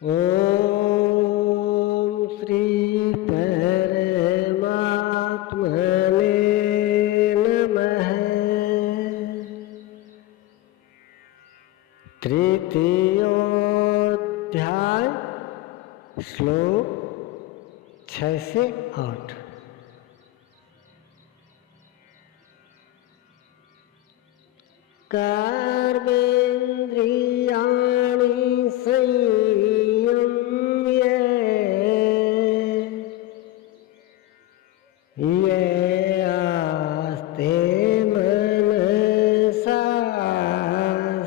ओम श्री परमात्मने नमः। तृतीयोध्याय श्लोक 6 से 8। कर्मेन्द्रियाणि संयम्य ये आस्ते मनसा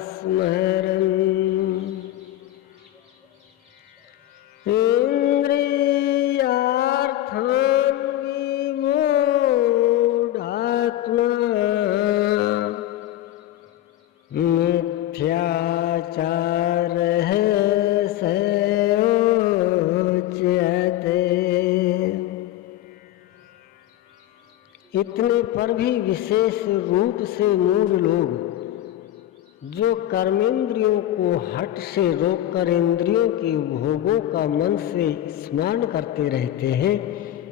स्मरन् इंद्रियार्थान् विमूढात्मा मिथ्याचारः स उच्यते। इतने पर भी विशेष रूप से मूढ़ लोग जो कर्मेंद्रियों को हठ से रोककर इंद्रियों के भोगों का मन से स्मरण करते रहते हैं,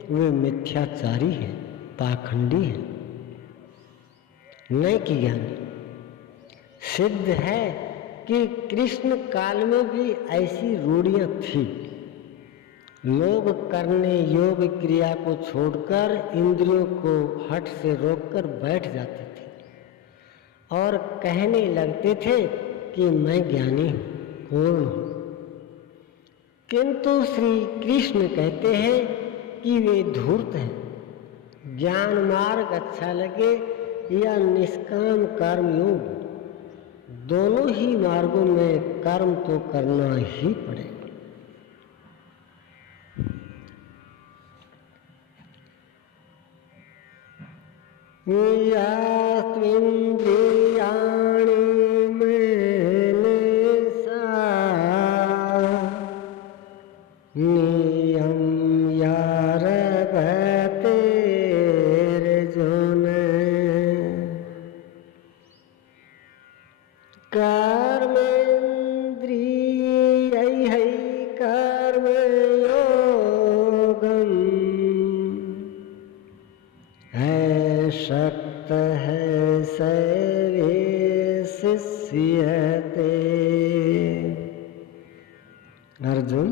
वे मिथ्याचारी हैं, पाखंडी हैं, न कि ज्ञानी। सिद्ध है कि कृष्ण काल में भी ऐसी रूढ़ियां थी। लोग करने योग्य क्रिया को छोड़कर इंद्रियों को हठ से रोककर बैठ जाते थे और कहने लगते थे कि मैं ज्ञानी हूँ, पूर्ण हूँ। किंतु श्री कृष्ण कहते हैं कि वे धूर्त हैं। ज्ञान मार्ग अच्छा लगे या निष्काम कर्म योग, दोनों ही मार्गों में कर्म तो करना ही पड़ेगा। यास्त्विन्द्रियाणि मनसा नियम्य रभतेर्जुन कर्मेन्द्रियैः कर्मयोगम् शक्तः सर्वशिष्यते। अर्जुन,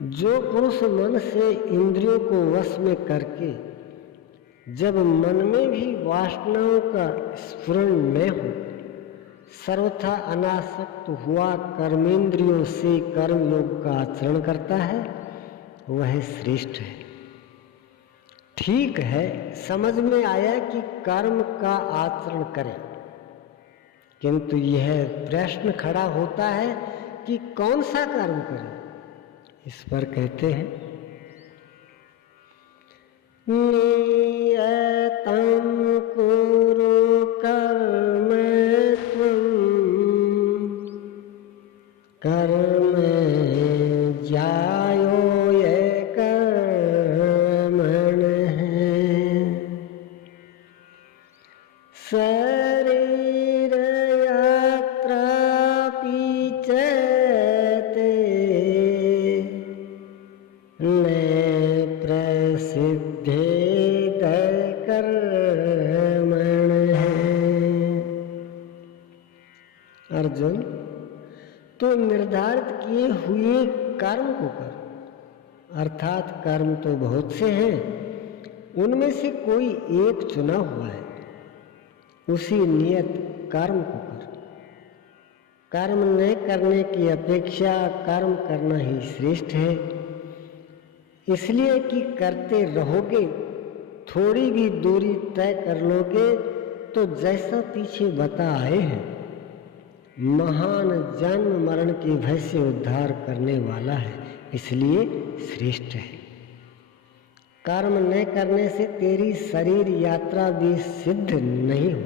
जो पुरुष मन से इंद्रियों को वश में करके जब मन में भी वासनाओं का स्फुरण न हो, सर्वथा अनासक्त हुआ कर्मेंद्रियों से कर्मयोग का आचरण करता है, वह श्रेष्ठ है। ठीक है, समझ में आया कि कर्म का आचरण करें, किंतु यह प्रश्न खड़ा होता है कि कौन सा कर्म करें। इस पर कहते हैं नियतं कुरु कर्म त्वं कर्म ज्यायो शरीरयात्रापि च ते न प्रसिद्धेत कर्मणः। अर्जुन, तो निर्धारित किए हुए कर्म को कर, अर्थात कर्म तो बहुत से हैं, उनमें से कोई एक चुना हुआ है, उसी नियत कर्म को कर। कर्म न करने की अपेक्षा कर्म करना ही श्रेष्ठ है, इसलिए कि करते रहोगे, थोड़ी भी दूरी तय कर लोगे तो जैसा पीछे बता आए हैं, महान जन्म मरण के भय से उद्धार करने वाला है, इसलिए श्रेष्ठ है। कर्म न करने से तेरी शरीर यात्रा भी सिद्ध नहीं हो।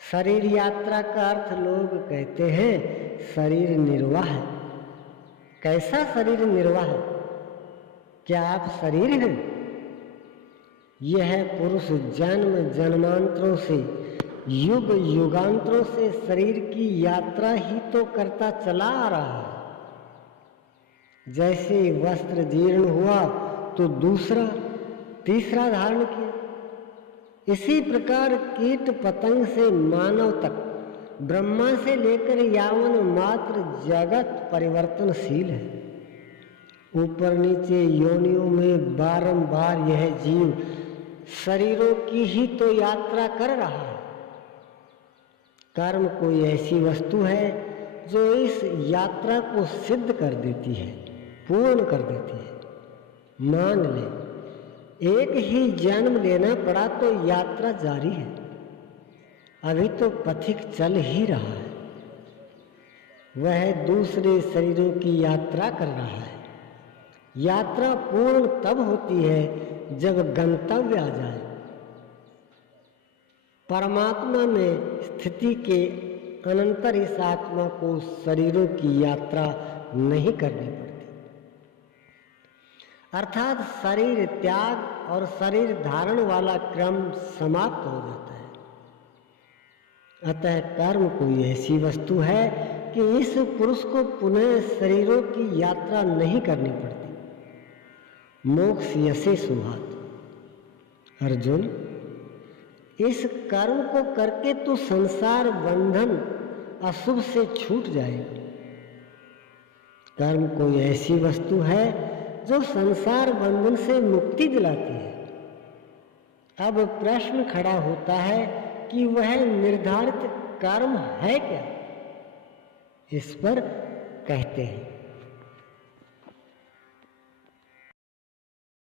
शरीर यात्रा का अर्थ लोग कहते हैं शरीर निर्वाह है। कैसा शरीर निर्वाह है? क्या आप शरीर हैं? यह पुरुष जन्म जन्मांतरों से युग युगांतरों से शरीर की यात्रा ही तो करता चला आ रहा है। जैसे वस्त्र जीर्ण हुआ तो दूसरा तीसरा धारण किया, इसी प्रकार कीट पतंग से मानव तक, ब्रह्मा से लेकर यावन मात्र जगत परिवर्तनशील है। ऊपर नीचे योनियों में बारंबार यह जीव शरीरों की ही तो यात्रा कर रहा है। कर्म कोई ऐसी वस्तु है जो इस यात्रा को सिद्ध कर देती है, पूर्ण कर देती है। मान ले एक ही जन्म लेना पड़ा तो यात्रा जारी है, अभी तो पथिक चल ही रहा है। वह दूसरे शरीरों की यात्रा कर रहा है। यात्रा पूर्ण तब होती है जब गंतव्य आ जाए। परमात्मा में स्थिति के अनंतर इस आत्मा को शरीरों की यात्रा नहीं करनी पड़ती, अर्थात शरीर त्याग और शरीर धारण वाला क्रम समाप्त हो जाता है। अतः कर्म कोई ऐसी वस्तु है कि इस पुरुष को पुनः शरीरों की यात्रा नहीं करनी पड़ती। मोक्ष यसे सुहात। अर्जुन, इस कर्म को करके तू संसार बंधन अशुभ से छूट जाएगा। कर्म कोई ऐसी वस्तु है जो संसार बंधन से मुक्ति दिलाती है। अब प्रश्न खड़ा होता है कि वह निर्धारित कर्म है क्या? इस पर कहते हैं